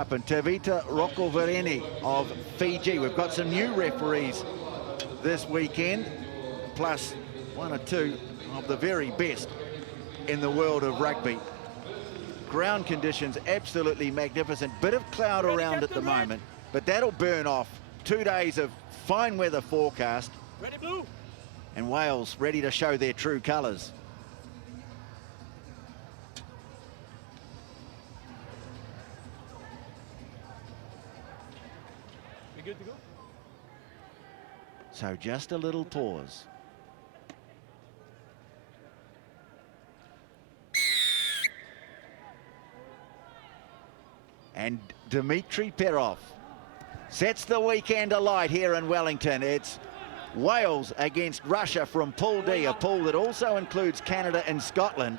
Up and Tavita Rokovereni of Fiji. We've got some new referees this weekend, plus one or two of the very best in the world of rugby. Ground conditions absolutely magnificent. Bit of cloud around at the moment, but that'll burn off. 2 days of fine weather forecast. Ready, blue. And Wales ready to show their true colours. We good to go? So just a little pause. And Dmitry Perov sets the weekend alight here in Wellington. It's Wales against Russia from Pool D, a pool that also includes Canada and Scotland.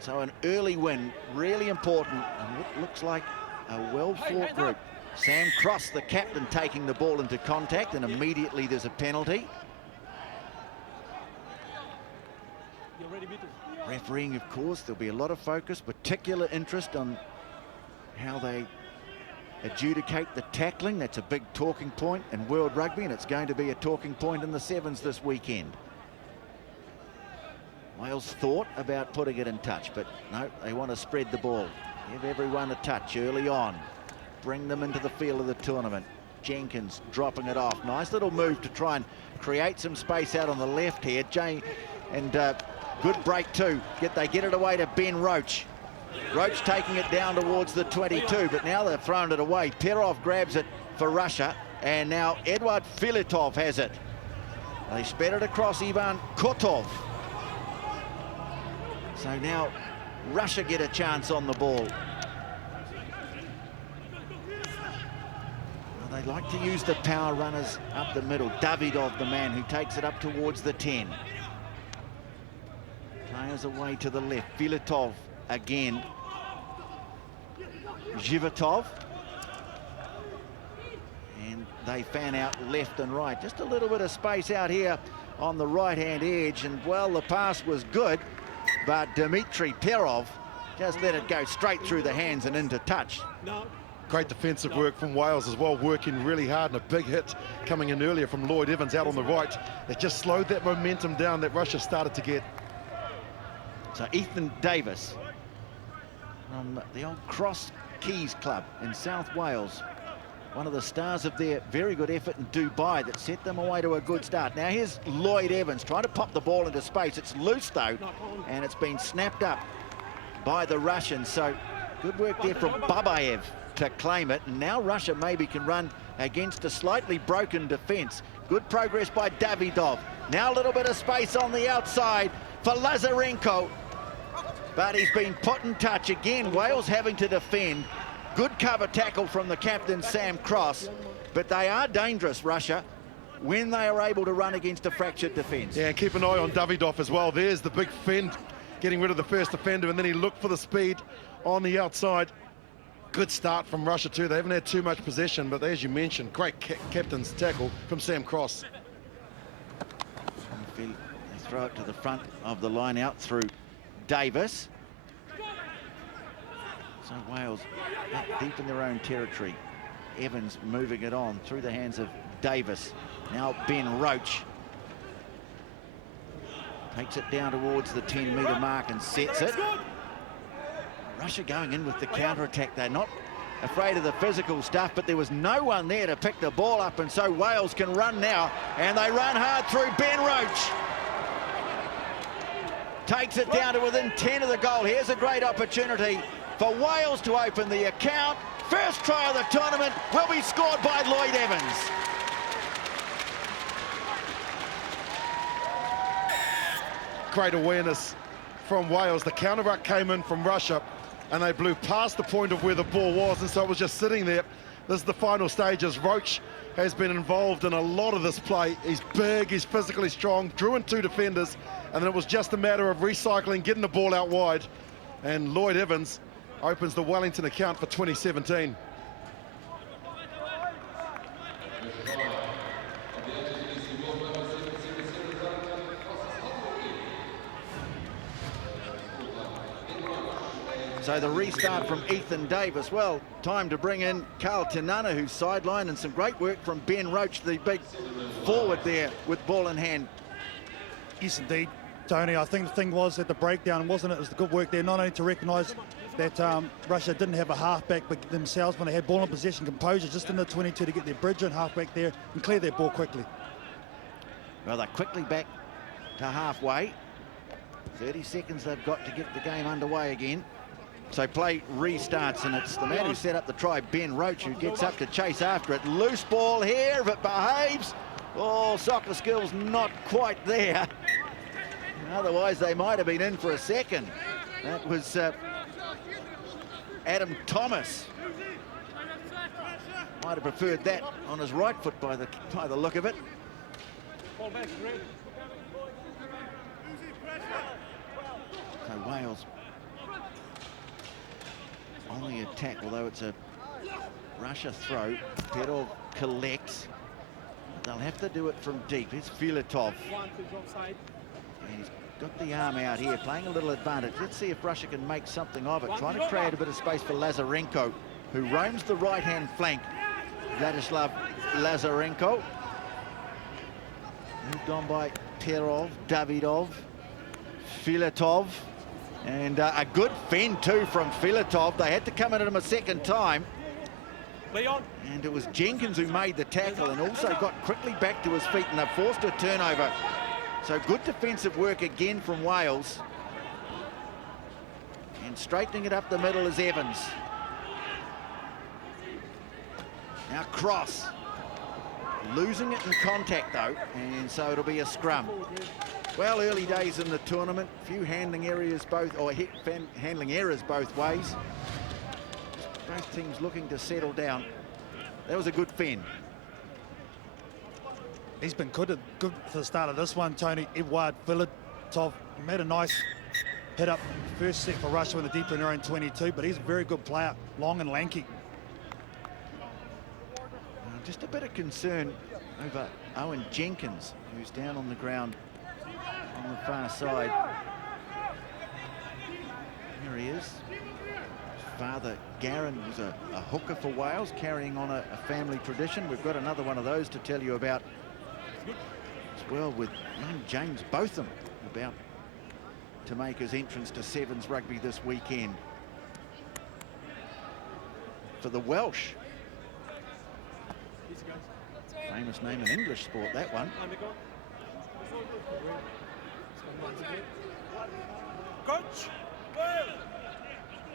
So an early win, really important, and what looks like a well-fought group. Sam Cross, the captain, taking the ball into contact, and immediately there's a penalty. Refereeing, of course, there'll be a lot of focus, particular interest on how they adjudicate the tackling. That's a big talking point in World Rugby, and it's going to be a talking point in the Sevens this weekend. Wales thought about putting it in touch, but no, they want to spread the ball. Give everyone a touch early on. Bring them into the field of the tournament. Jenkins dropping it off. Nice little move to try and create some space out on the left here. Good break too. They get it away to Ben Roach. Roach taking it down towards the 22, but now they've thrown it away. Perov grabs it for Russia, and now Edward Filatov has it. They sped it across Ivan Kotov. So now Russia get a chance on the ball. They like to use the power runners up the middle. Davidov, the man who takes it up towards the 10. Players away to the left. Filatov again. Zhivatov. And they fan out left and right. Just a little bit of space out here on the right-hand edge. And, well, the pass was good, but Dmitry Perov just let it go straight through the hands and into touch. No. Great defensive work from Wales as well, working really hard, and a big hit coming in earlier from Lloyd Evans out on the right. That just slowed that momentum down that Russia started to get. So Ethan Davis from the old Cross Keys Club in South Wales, one of the stars of their very good effort in Dubai that set them away to a good start. Now here's Lloyd Evans trying to pop the ball into space. It's loose though, and it's been snapped up by the Russians. So good work there from Babaev to claim it, and now Russia maybe can run against a slightly broken defense. Good progress by Davidov. Now a little bit of space on the outside for Lazarenko, but he's been put in touch again. Wales having to defend. Good cover tackle from the captain, Sam Cross, but they are dangerous, Russia, when they are able to run against a fractured defense. Yeah, and keep an eye on Davidov as well. There's the big fend, getting rid of the first defender, and then he looked for the speed on the outside. Good start from Russia too. They haven't had too much possession, but as you mentioned, great captain's tackle from Sam Cross. They throw it to the front of the line out through Davis. So Wales back deep in their own territory. Evans moving it on through the hands of Davis. Now Ben Roach takes it down towards the 10-metre mark and sets it. Russia going in with the counter-attack. They're not afraid of the physical stuff, but there was no one there to pick the ball up, and so Wales can run now, and they run hard through Ben Roach. Takes it down to within 10 of the goal. Here's a great opportunity for Wales to open the account. First try of the tournament will be scored by Lloyd Evans. Great awareness from Wales. The counter-ruck came in from Russia, and they blew past the point of where the ball was, and so it was just sitting there. This is the final stages. Roach has been involved in a lot of this play. He's big, he's physically strong, drew in 2 defenders, and then it was just a matter of recycling, getting the ball out wide, and Lloyd Evans opens the Wellington account for 2017. So So the restart from Ethan Davis. Well, time to bring in Carl Tinana, who's sidelined, and some great work from Ben Roach, the big forward there with ball in hand. Yes, indeed, Tony. I think the thing was at the breakdown, wasn't it? It was the good work there, not only to recognise that Russia didn't have a halfback but themselves when they had ball in possession, composure just in the 22 to get their bridge and halfback there and clear their ball quickly. Well, they're quickly back to halfway. 30 seconds they've got to get the game underway again. So play restarts, and it's the man who set up the try, Ben Roach, who gets up to chase after it. Loose ball here, if it behaves. Oh, soccer skills not quite there. Otherwise, they might have been in for a second. That was Adam Thomas. Might have preferred that on his right foot by the look of it. So Wales on the attack, although it's a Russia throw. Perov collects. They'll have to do it from deep. Here's Filatov. And he's got the arm out here, playing a little advantage. Let's see if Russia can make something of it. Trying to create a bit of space for Lazarenko, who roams the right-hand flank. Vladislav Lazarenko. Moved on by Perov, Davidov, Filatov. And a good fend, too, from Filatov. They had to come at him a second time. And it was Jenkins who made the tackle and also got quickly back to his feet, and they forced a turnover. So good defensive work again from Wales. And straightening it up the middle is Evans. Now Cross. Losing it in contact, though, and so it'll be a scrum. Well, early days in the tournament, few handling areas handling errors both ways. Both teams looking to settle down. That was a good fend. He's been good for the start of this one, Tony. Eduard Filatov made a nice hit up first set for Russia in the deeper in their own 22, but he's a very good player, long and lanky. Just a bit of concern over Owen Jenkins, who's down on the ground on the far side. Here he is. Father Garron was a hooker for Wales, carrying on a family tradition. We've got another one of those to tell you about as well, with young James Botham about to make his entrance to Sevens Rugby this weekend. For the Welsh, famous name in English sport, that one. Coach,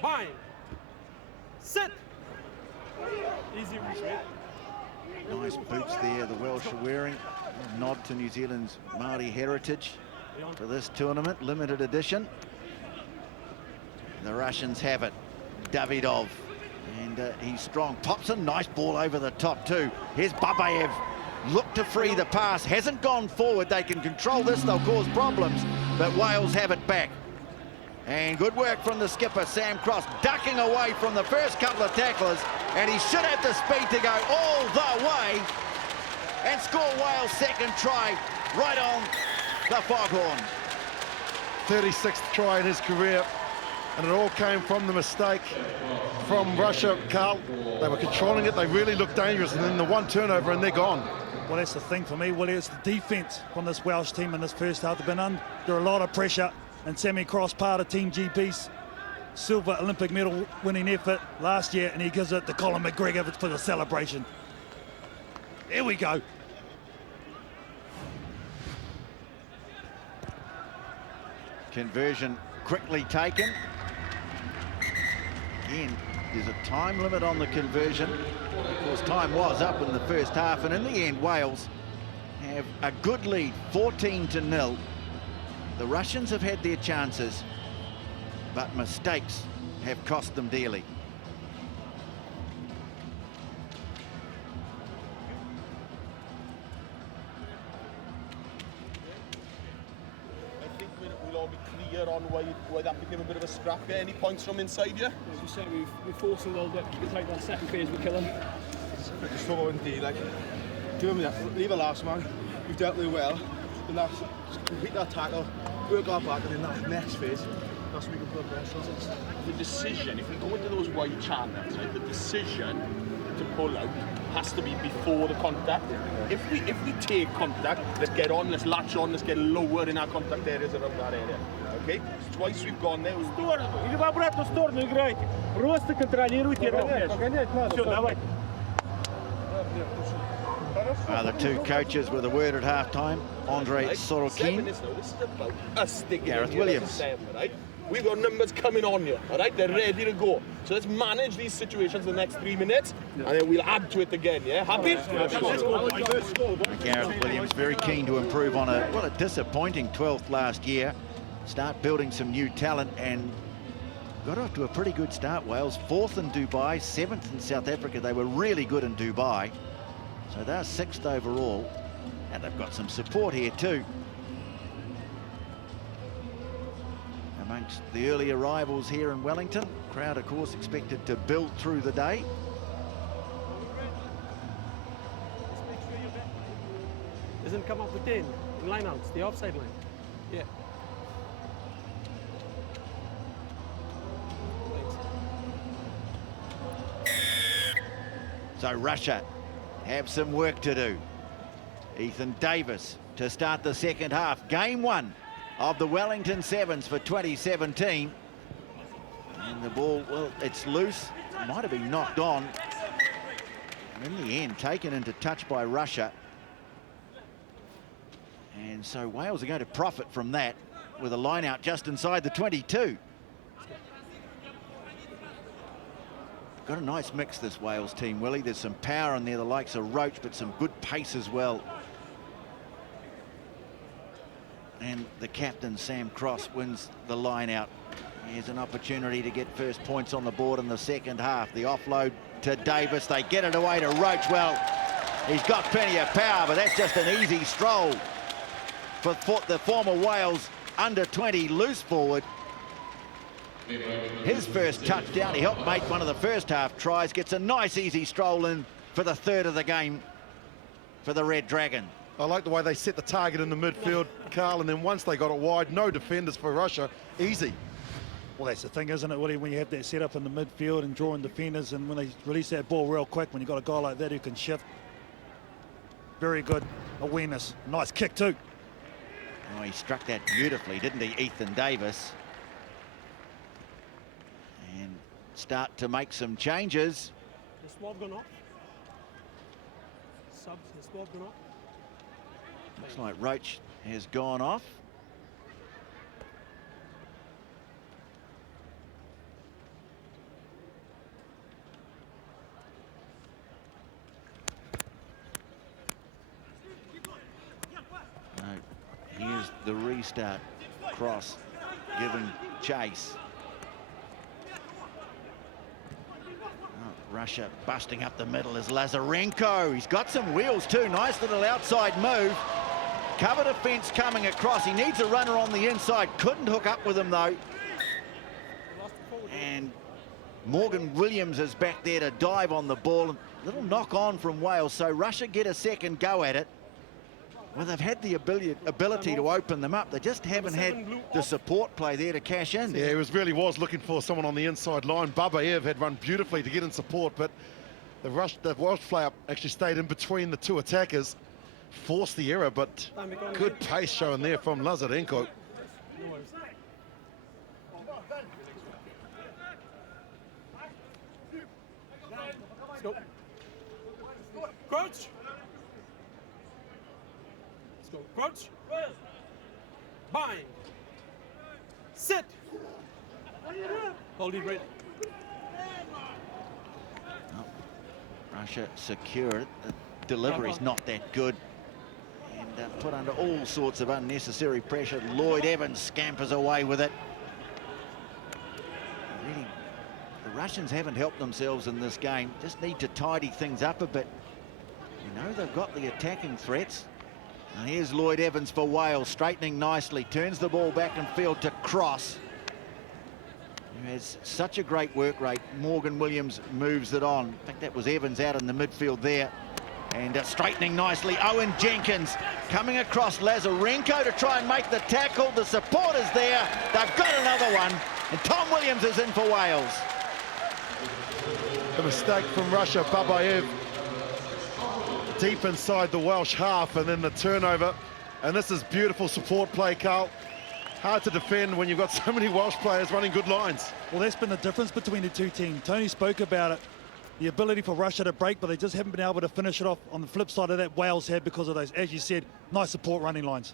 bind, sit. Easy retreat. Nice boots there the Welsh are wearing. A nod to New Zealand's Māori heritage for this tournament, limited edition. The Russians have it. Davidov, and he's strong. Pops a nice ball over the top too. Here's Babayev. Look to free the pass. Hasn't gone forward. They can control this. They'll cause problems, but Wales have it back. And good work from the skipper, Sam Cross, ducking away from the first couple of tacklers, and he should have the speed to go all the way and score Wales' second try right on the foghorn. 36th try in his career, and it all came from the mistake from Russia, Carl. They were controlling it, they really looked dangerous, and then the one turnover and they're gone. Well, that's the thing for me, Willie. It's the defence from this Welsh team in this first half. They've been under a lot of pressure, and Sammy Cross, part of Team GP's silver Olympic medal winning effort last year, and he gives it to Colin McGregor for the celebration. Here we go. Conversion quickly taken. Again, there's a time limit on the conversion. Of course, time was up in the first half, and in the end, Wales have a good lead, 14-0. The Russians have had their chances, but mistakes have cost them dearly. I think we'll all be clear on why that became a bit of a scrap. Any points from inside here? As you say, we forced a little bit. It's like that second phase we're killing. Just follow in D, like, do them that, leave a last man. We've dealt with it well. And that's, just complete that tackle, work our back, and in that next phase, That's we can put the decision, if we go into those wide channels, right, the decision to pull out has to be before the contact. If we take contact, let's get on, let's latch on, let's get lower in our contact areas around that area. Okay? Twice we've gone there. Или в обратную сторону играйте. Просто контролируйте этот мяч. Все, давайте. The two coaches with a word at half-time. Andre Sorokin, Gareth Williams. Right? We've got numbers coming on here, all right? They're ready to go. So let's manage these situations the next 3 minutes, and then we'll add to it again, yeah? Happy? Gareth Williams very keen to improve on a disappointing 12th last year. Start building some new talent, and got off to a pretty good start. Wales 4th in Dubai, 7th in South Africa. They were really good in Dubai. So they're 6th overall, and they've got some support here too. Amongst the early arrivals here in Wellington, crowd of course expected to build through the day. Doesn't come up with 10 in line-outs, the offside line. Yeah. So Russia have some work to do. Ethan Davis to start the second half. Game 1 of the Wellington Sevens for 2017. And the ball, well, it's loose. Might have been knocked on. And in the end, taken into touch by Russia. And so Wales are going to profit from that with a line out just inside the 22. Got a nice mix, this Wales team, Willie. There's some power in there, the likes of Roach, but some good pace as well. And the captain, Sam Cross, wins the line out. Here's an opportunity to get first points on the board in the second half. The offload to Davis. They get it away to Roach. Well, he's got plenty of power, but that's just an easy stroll for the former Wales under-20 loose forward. His first touchdown, he helped make one of the first half tries, gets a nice easy stroll in for the third of the game for the Red Dragon. I like the way they set the target in the midfield, Carl, and then once they got it wide, no defenders for Russia, easy. Well, that's the thing, isn't it, Willie, when you have that set up in the midfield and drawing defenders, and when they release that ball real quick, when you've got a guy like that who can shift. Very good awareness. Nice kick too. Oh, he struck that beautifully, didn't he, Ethan Davis? And start to make some changes. The swab gone off. Subs, the swab gone off. Looks like Roach has gone off. No, here's the restart. Cross giving chase. Russia busting up the middle is Lazarenko. He's got some wheels too. Nice little outside move. Cover defence coming across. He needs a runner on the inside. Couldn't hook up with him though. And Morgan Williams is back there to dive on the ball. A little knock on from Wales. So Russia get a second go at it. Well, they've had the ability to open them up. They just haven't had the support play there to cash in. Yeah, he really was looking for someone on the inside line. Babaev had run beautifully to get in support, but the Welsh player actually stayed in between the two attackers, forced the error, but good pace showing there from Lazarenko. Let's go. Coach. Let's go. Coach. Bind. Sit. Hold it right. Oh, Russia secured it. The delivery's not that good. And put under all sorts of unnecessary pressure. Lloyd Evans scampers away with it. Really, the Russians haven't helped themselves in this game. Just need to tidy things up a bit. You know, they've got the attacking threats. And here's Lloyd Evans for Wales, straightening nicely. Turns the ball back in field to Cross, who has such a great work rate. Morgan Williams moves it on. In fact, that was Evans out in the midfield there. And straightening nicely, Owen Jenkins coming across Lazarenko to try and make the tackle. The support is there. They've got another one. And Tom Williams is in for Wales. The mistake from Russia, Babayev, deep inside the Welsh half, and then the turnover. And this is beautiful support play, Carl. Hard to defend when you've got so many Welsh players running good lines. Well, that's been the difference between the two teams. Tony spoke about it. The ability for Russia to break, but they just haven't been able to finish it off. On the flip side of that, Wales had because of those, as you said, nice support running lines.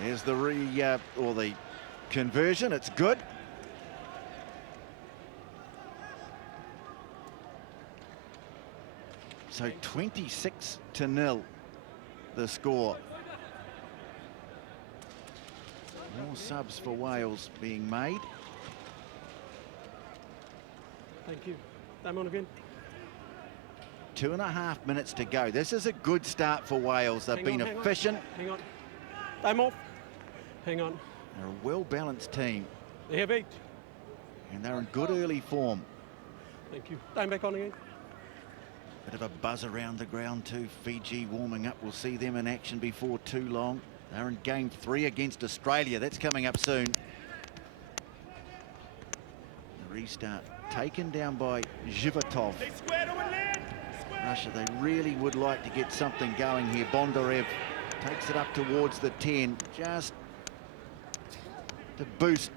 There's the the conversion. It's good. So 26-0, the score. More subs for Wales being made. Thank you. Time on again. 2.5 minutes to go. This is a good start for Wales. They've been efficient. Hang on. Time off. Hang on. They're a well-balanced team. They have 8. And they're in good early form. Thank you. Time back on again. Bit of a buzz around the ground too. Fiji warming up. We'll see them in action before too long. They're in game 3 against Australia. That's coming up soon. The restart taken down by Zhivatov. Russia, they really would like to get something going here. Bondarev takes it up towards the 10, just to boost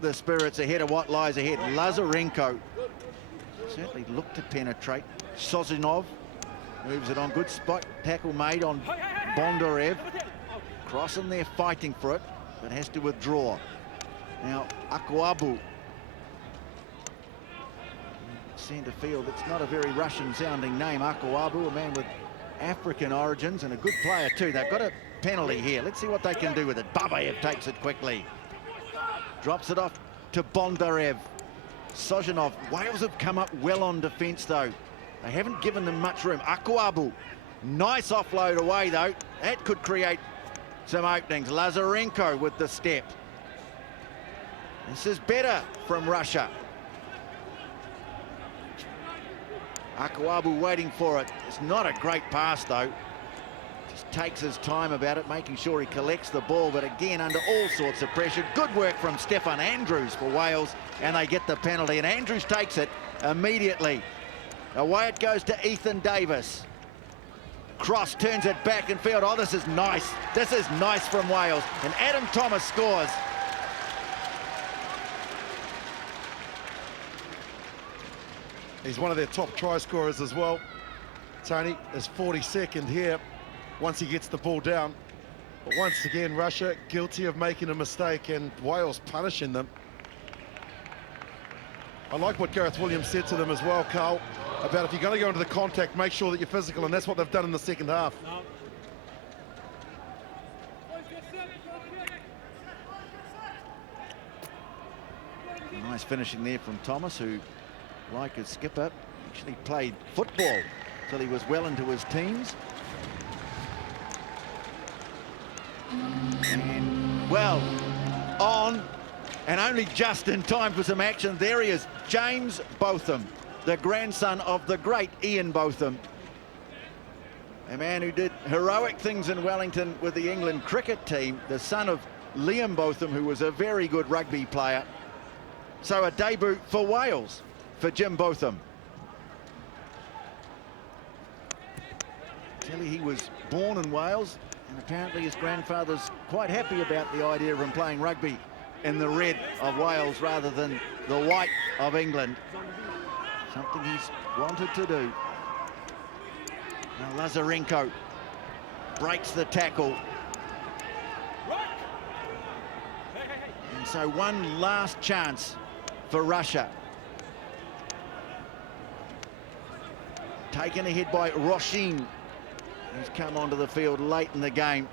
the spirits ahead of what lies ahead. Lazarenko certainly looked to penetrate. Sozinov moves it on. Good spot tackle made on Bondarev. Crossing there, fighting for it, but has to withdraw. Now, Akwabu. Centre field, it's not a very Russian-sounding name. Akwabu, a man with African origins and a good player too. They've got a penalty here. Let's see what they can do with it. Babayev takes it quickly. Drops it off to Bondarev. Sozinov. Wales have come up well on defence though. They haven't given them much room. Akwabu. Nice offload away though. That could create some openings. Lazarenko with the step. This is better from Russia. Akwabu waiting for it. It's not a great pass though. Just takes his time about it, making sure he collects the ball, but again under all sorts of pressure. Good work from Stefan Andrews for Wales, and they get the penalty, and Andrews takes it immediately. Away it goes to Ethan Davis. Cross turns it back in field. Oh, this is nice. This is nice from Wales, and Adam Thomas scores. He's one of their top try scorers as well. Tony is 42nd here once he gets the ball down. But once again, Russia guilty of making a mistake and Wales punishing them. I like what Gareth Williams said to them as well, Carl, about if you're going to go into the contact, make sure that you're physical, and that's what they've done in the second half. No. Nice finishing there from Thomas, who, like his skipper, actually played football till he was well into his teens. And well, on, and only just in time for some action. There he is, James Botham, the grandson of the great Ian Botham. A man who did heroic things in Wellington with the England cricket team, the son of Liam Botham, who was a very good rugby player. So a debut for Wales for Jim Botham. Tell you, he was born in Wales, and apparently his grandfather's quite happy about the idea of him playing rugby in the red of Wales rather than the white of England. Something he's wanted to do. Now Lazarenko breaks the tackle. And so one last chance for Russia. Taken ahead by Roshin. He's come onto the field late in the game.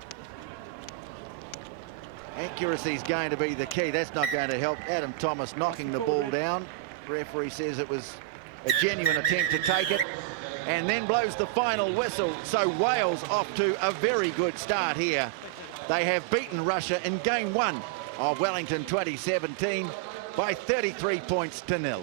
Accuracy is going to be the key. That's not going to help. Adam Thomas knocking the ball down. Referee says it was a genuine attempt to take it. and then blows the final whistle. So Wales off to a very good start here. They have beaten Russia in game 1 of Wellington 2017 by 33 points to 0.